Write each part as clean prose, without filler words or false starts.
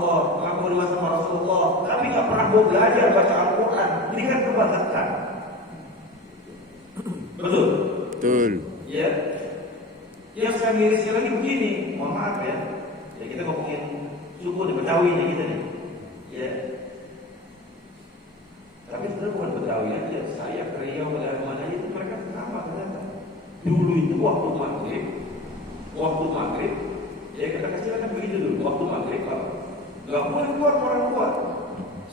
Allah, mengaku beriman sama Rasulullah, tapi nggak pernah mau belajar baca Al-Quran. Ini kan kebangetan. Betul? Betul. Ya. Yang saya mirisnya lagi begini, mohon maaf ya. Ya kita ngomongin suku nih, Betawi nih kita nih. Ya. Tapi sebenarnya bukan Betawi aja, saya Riau dari mana itu mereka sama ternyata. Dulu itu waktu maghrib, ya kita kecil kan begitu dulu. Waktu maghrib kalau nggak boleh keluar orang tua,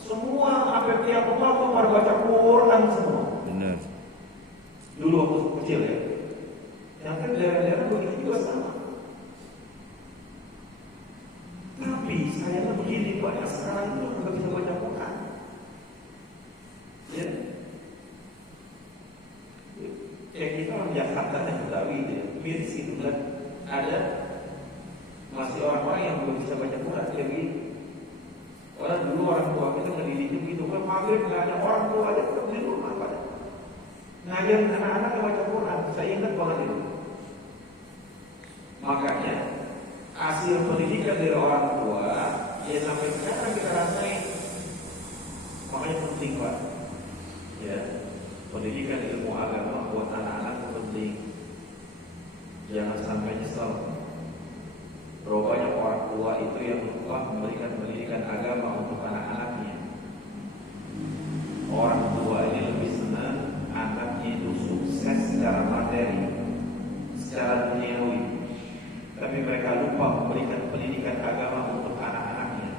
semua hampir tiap rumah tuh pada baca Quran semua. Benar. Dulu waktu kecil ya. Yang kan daerah-daerah begitu juga sama. Tapi sayangnya begini, banyak sekarang itu nggak bisa baca Quran. Ya. Kayak kita orang Jakarta dan Betawi ya, miris itu kan ada masih orang-orang yang belum bisa baca Quran kayak begini. Orang dulu orang tua kita ngedidik begitu, kan maghrib nggak ada orang tua aja tetap di rumah pada ngajar anak-anak yang baca Quran. Saya ingat banget itu. Makanya hasil pendidikan dari orang tua ya sampai sekarang kita rasain. Makanya penting Pak. Ya, pendidikan ilmu agama buat anak-anak itu penting. Jangan sampai nyesel. Berapa banyak orang tua itu yang lupa memberikan pendidikan agama untuk anak-anaknya. Orang tua ini lebih senang anaknya itu sukses secara materi, secara duniawi, tapi mereka lupa memberikan pendidikan agama untuk anak-anaknya.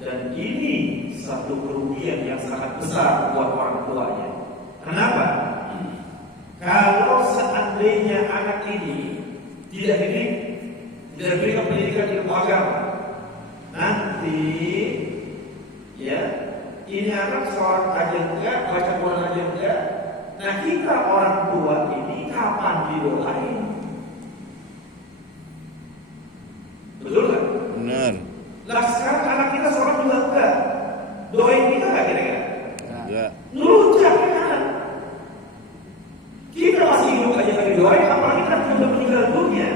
Dan ini satu kerugian yang sangat besar buat orang tuanya. Kenapa? Kalau seandainya anak ini tidak diberikan pendidikan ilmu agama, nanti ya ini anak sholat aja enggak, baca Quran aja enggak. Nah kita orang tua ini kapan didoain? Betul kan? Benar. Lah sekarang anak kita sholat juga enggak, doain kita enggak kira-kira? Enggak. Nurujak kan? Kita masih hidup aja nggak didoain, apalagi kita sudah meninggal dunia.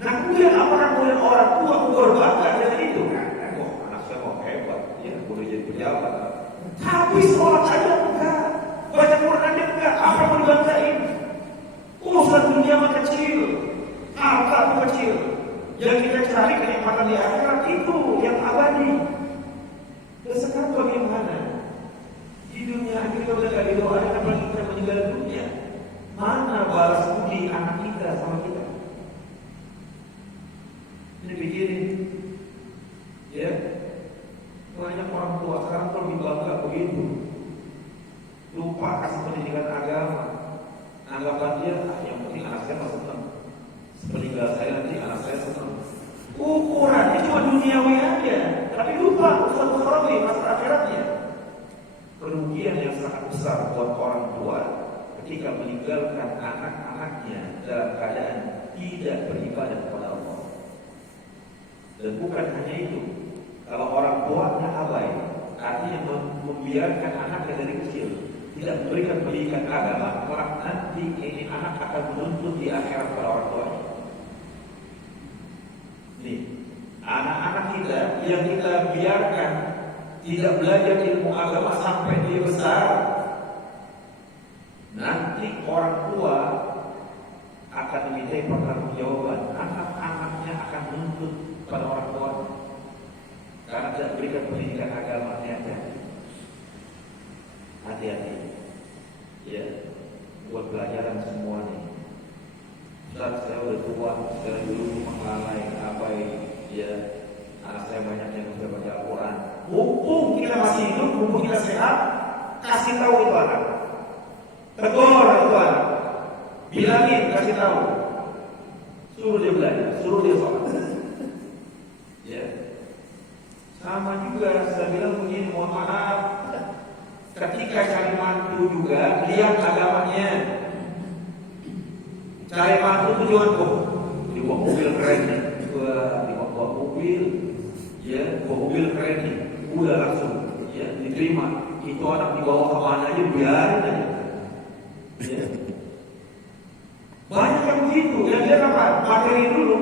Nah kemudian apakah kemudian orang tua berbangga dengan itu? Wah anak saya mau hebat, ya boleh jadi pejabat. Tapi sholat aja enggak, baca Quran aja enggak, apa mau dibanggain? Urusan dunia mah kecil, harta itu kecil. Yang kita cari kenikmatan di akhirat itu yang abadi. Dan sekarang bagaimana? Di dunia kita udah gak didoain, apalagi kita meninggal dunia. Mana balas budi anak kita sama kita? Ini begini, ya banyak orang tua sekarang tuh lebih bangga begitu, lupa kasih pendidikan agama. Anggapan dia, yang penting anak saya masuk senang. Sepeninggal saya nanti anak saya senang. Ukurannya cuma duniawi aja, tapi lupa urusan ukhrawi, masalah akhiratnya. Kerugian yang sangat besar buat orang tua ketika meninggalkan anak-anaknya dalam keadaan tidak beribadah kepada Allah. Dan bukan hanya itu, kalau orang tuanya abai, artinya membiarkan anaknya dari kecil tidak memberikan pendidikan agama, maka nanti ini anak akan menuntut di akhirat pada orang tuanya. Nih, anak-anak kita yang kita biarkan tidak belajar ilmu agama sampai dia besar, nanti orang tua akan dimintai pertanggungjawaban. Anak-anaknya akan menuntut pada orang tua karena tidak berikan pendidikan agama. Hati-hati, ya, buat pelajaran semua nih. Ustaz, saya udah tua, dari dulu menglalai abai, ya, anak saya banyak yang sudah baca Al-Quran. Mumpung kita masih hidup, mumpung kita sehat, kasih tahu itu anak. Tegur itu anak, bilangin, kasih tahu, suruh dia belajar, suruh dia sholat. Ya, sama juga saya bilang begini, mohon maaf, ketika cari mantu juga lihat agamanya. Cari mantu tujuan kok dibawa mobil keren nih, dibawa mobil, ya, bawa mobil keren nih, udah langsung, ya, diterima. Itu anak dibawa kemana aja biarin aja. Ya. Banyak yang begitu, yang dia apa? Materi dulu,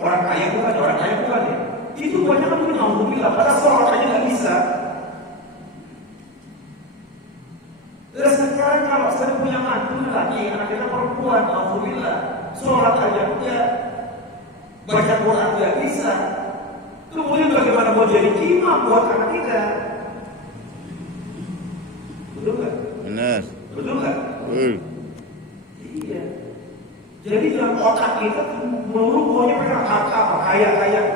orang kaya bukan ya. Itu banyak kan punya mobil lah, pada sholat laki-laki, anak kita perempuan, alhamdulillah, sholat aja enggak, baca Quran enggak bisa. Kemudian bagaimana mau jadi imam buat anak kita? Betul nggak? Benar. Betul nggak? Betul. Iya. Jadi dalam otak kita melulu pokoknya pengen harta apa, kaya.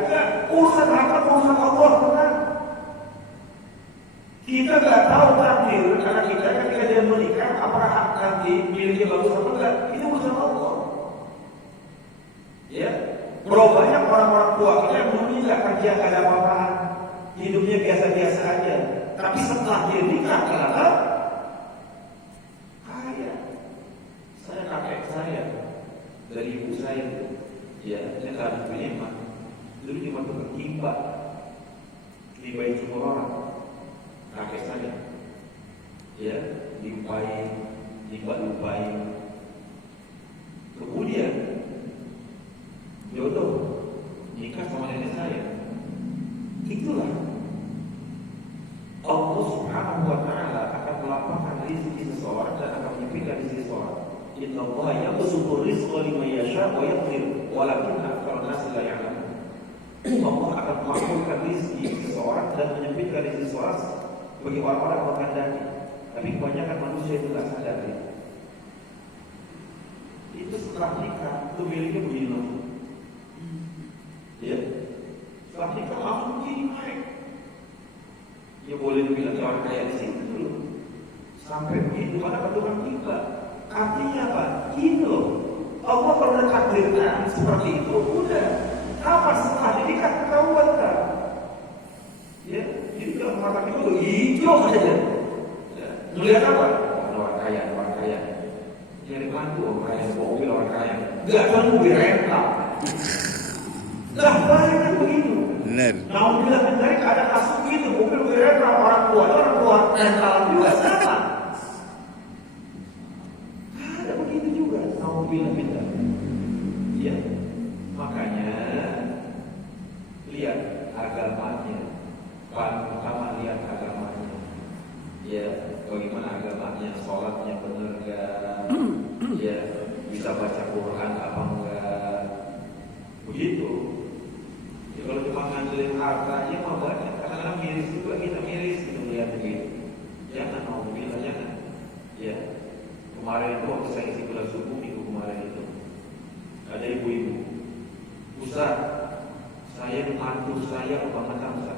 Enggak, urusan harta, urusan Allah, benar. Kita nggak tahu takdir karena kita ketika dia menikah apakah hak nanti miliknya bagus apa enggak, itu urusan Allah. Ya, berapa banyak orang-orang tua kita yang dulunya nggak kerja, nggak ada apa-apaan, hidupnya biasa-biasa aja, tapi setelah dia nikah ternyata kaya. Saya kakek saya dari ibu saya, ya, saya nggak ada punya mah, dulu cuma tukang timba sumur orang. Kakek saya, ya, diupain, diupain. Kemudian jodoh nikah sama nenek saya. Itulah Allah Subhanahu wa Ta'ala akan melapangkan rezeki seseorang dan akan menyempitkan rezeki seseorang. Inna Allah yabsutu rizqa liman yasha' wa yaqdir, walakin aktsarun nas la ya'lamun. Allah akan memakmurkan rezeki seseorang dan menyempitkan rezeki seseorang bagi orang-orang yang mengandalkan, tapi kebanyakan manusia itu tidak sadar ya. Itu setelah nikah itu miliknya begini loh, ya. Setelah nikah langsung begini naik. Ya boleh dibilang orang kaya di situ dulu, sampai begitu pada tukang tiba. Artinya apa? Ini loh, Allah pernah takdirkan seperti itu. Udah, apa setelah nikah ketahuan kan? Ya. Jadi kalau mata kita tuh hijau saja. Ya. Melihat apa? Orang kaya. Nyari mantu orang kaya, mobil orang kaya. Gak ada mobil rental. Lah banyak kan begitu. Benar. Nah, bila mencari keadaan kasus begitu, mobil rental orang tua rental juga sama. Ada begitu juga. Nah, bila kita, ya, makanya lihat agamanya. Paling pertama lihat agamanya, ya, bagaimana agamanya, sholatnya benar gak, ya, bisa baca Quran apa enggak, begitu. Ya, kalau cuma ngandelin hartanya mah banyak, kadang-kadang miris juga kita miris gitu lihat begitu. Jangan mau bilang jangan, ya. Kemarin itu waktu saya isi bulan subuh minggu kemarin itu ada ibu-ibu, Ustaz, saya mantu saya kebangetan Ustaz.